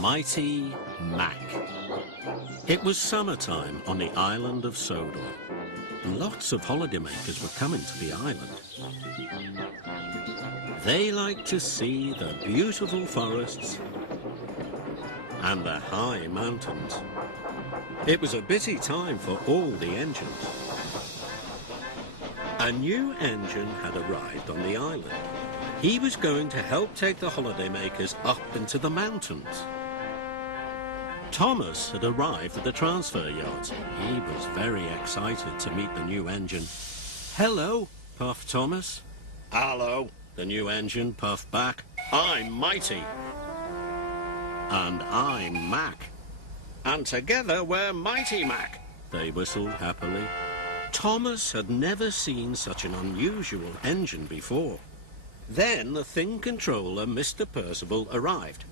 Mighty Mac. It was summertime on the island of Sodor. Lots of holidaymakers were coming to the island. They liked to see the beautiful forests and the high mountains. It was a busy time for all the engines. A new engine had arrived on the island. He was going to help take the holidaymakers up into the mountains. Thomas had arrived at the transfer yards. He was very excited to meet the new engine. "Hello," puffed Thomas. "Hello," the new engine puffed back. "I'm Mighty." "And I'm Mac. And together we're Mighty Mac," they whistled happily. Thomas had never seen such an unusual engine before. Then the thing controller, Mr. Percival, arrived.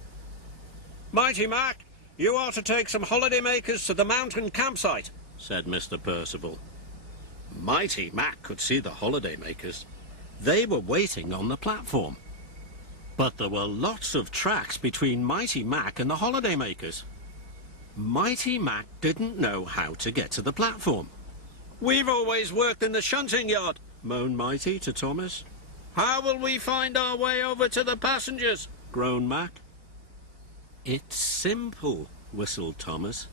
"Mighty Mac, you are to take some holidaymakers to the mountain campsite," said Mr. Percival. Mighty Mac could see the holidaymakers. They were waiting on the platform. But there were lots of tracks between Mighty Mac and the holidaymakers. Mighty Mac didn't know how to get to the platform. "We've always worked in the shunting yard," moaned Mighty to Thomas. "How will we find our way over to the passengers?" groaned Mac. "It's simple," whistled Thomas.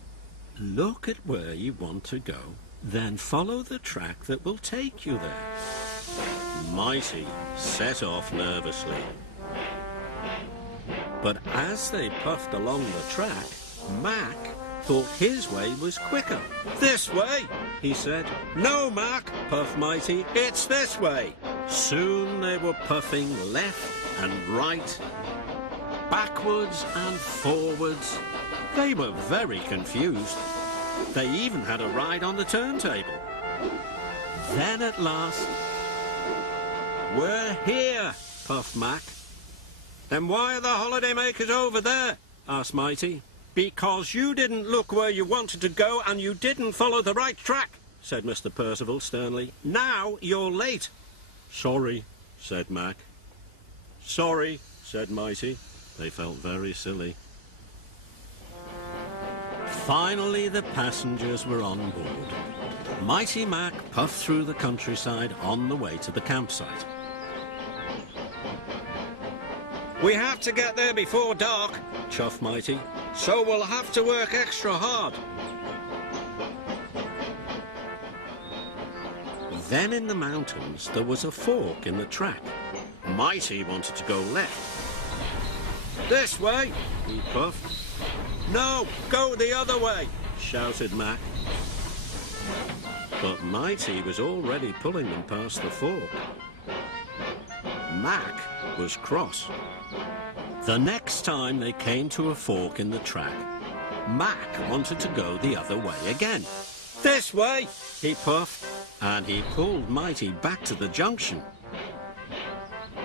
"Look at where you want to go, then follow the track that will take you there." Mighty set off nervously. But as they puffed along the track, Mac thought his way was quicker. "This way," he said. "No, Mac," puffed Mighty, "it's this way." Soon they were puffing left and right, backwards and forwards. They were very confused. They even had a ride on the turntable. Then at last, "We're here," puffed Mac. "Then why are the holidaymakers over there?" asked Mighty. "Because you didn't look where you wanted to go and you didn't follow the right track," said Mr. Percival sternly. "Now you're late." "Sorry," said Mac. "Sorry," said Mighty. They felt very silly. Finally, the passengers were on board. Mighty Mac puffed through the countryside on the way to the campsite. "We have to get there before dark," chuffed Mighty, "so we'll have to work extra hard." Then in the mountains there was a fork in the track. Mighty wanted to go left. "This way," he puffed. "No, go the other way," shouted Mac. But Mighty was already pulling them past the fork. Mac was cross. The next time they came to a fork in the track, Mac wanted to go the other way again. "This way," he puffed, and he pulled Mighty back to the junction,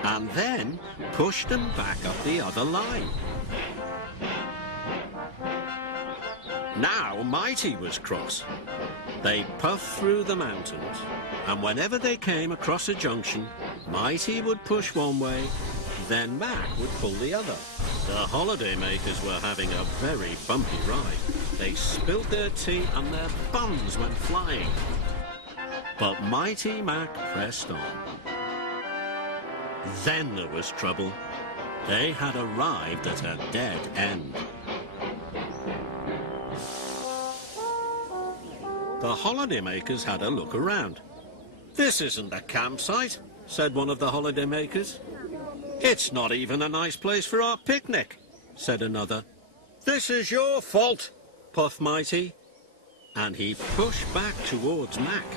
and then pushed them back up the other line. Now Mighty was cross. They puffed through the mountains, and whenever they came across a junction, Mighty would push one way, then Mac would pull the other. The holidaymakers were having a very bumpy ride. They spilled their tea and their buns went flying. But Mighty Mac pressed on. Then there was trouble. They had arrived at a dead end. The holidaymakers had a look around. "This isn't a campsite," said one of the holidaymakers. "It's not even a nice place for our picnic," said another. "This is your fault," puffed Mighty, and he pushed back towards Mac.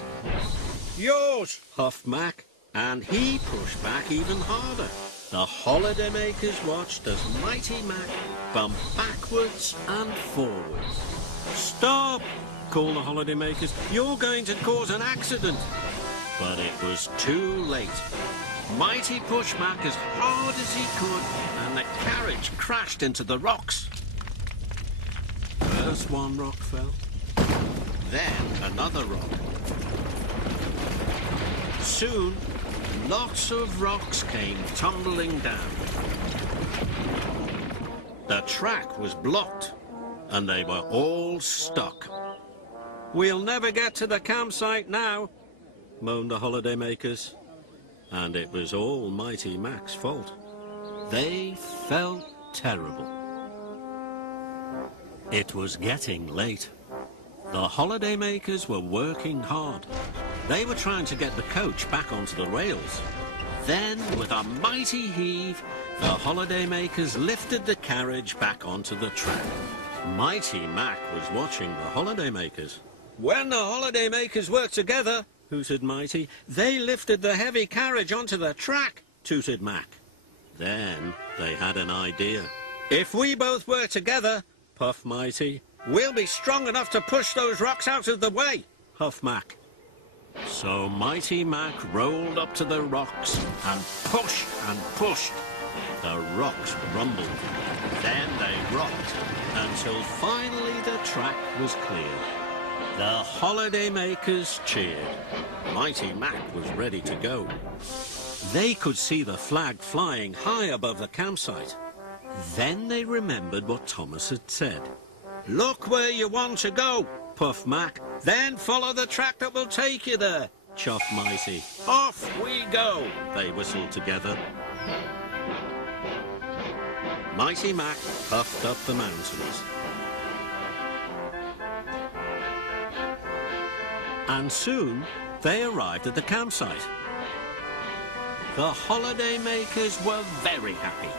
"Yours," huffed Mac, and he pushed back even harder. The holidaymakers watched as Mighty Mac bumped backwards and forwards. "Stop!" called the holidaymakers. "You're going to cause an accident." But it was too late. Mighty pushed Mac as hard as he could, and the carriage crashed into the rocks. First one rock fell, then another rock. Soon, lots of rocks came tumbling down. The track was blocked, and they were all stuck. "We'll never get to the campsite now," moaned the holidaymakers. And it was all Mighty Mac's fault. They felt terrible. It was getting late. The holidaymakers were working hard. They were trying to get the coach back onto the rails. Then, with a mighty heave, the holidaymakers lifted the carriage back onto the track. Mighty Mac was watching the holidaymakers. "When the holidaymakers work together," hooted Mighty, "they lifted the heavy carriage onto the track," tooted Mac. Then they had an idea. "If we both work together," puffed Mighty, "we'll be strong enough to push those rocks out of the way," huffed Mac. So Mighty Mac rolled up to the rocks and pushed and pushed. The rocks rumbled. Then they rocked until finally the track was clear. The holidaymakers cheered. Mighty Mac was ready to go. They could see the flag flying high above the campsite. Then they remembered what Thomas had said. "Look where you want to go," puffed Mac. "Then follow the track that will take you there," chuffed Mighty. "Off we go," they whistled together. Mighty Mac puffed up the mountains. And soon they arrived at the campsite. The holidaymakers were very happy,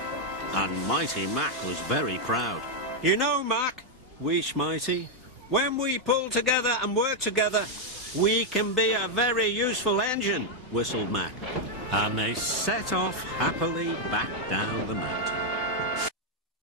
and Mighty Mac was very proud. "You know, Mac," wheezed Mighty, "when we pull together and work together, we can be a very useful engine," whistled Mac. And they set off happily back down the mountain.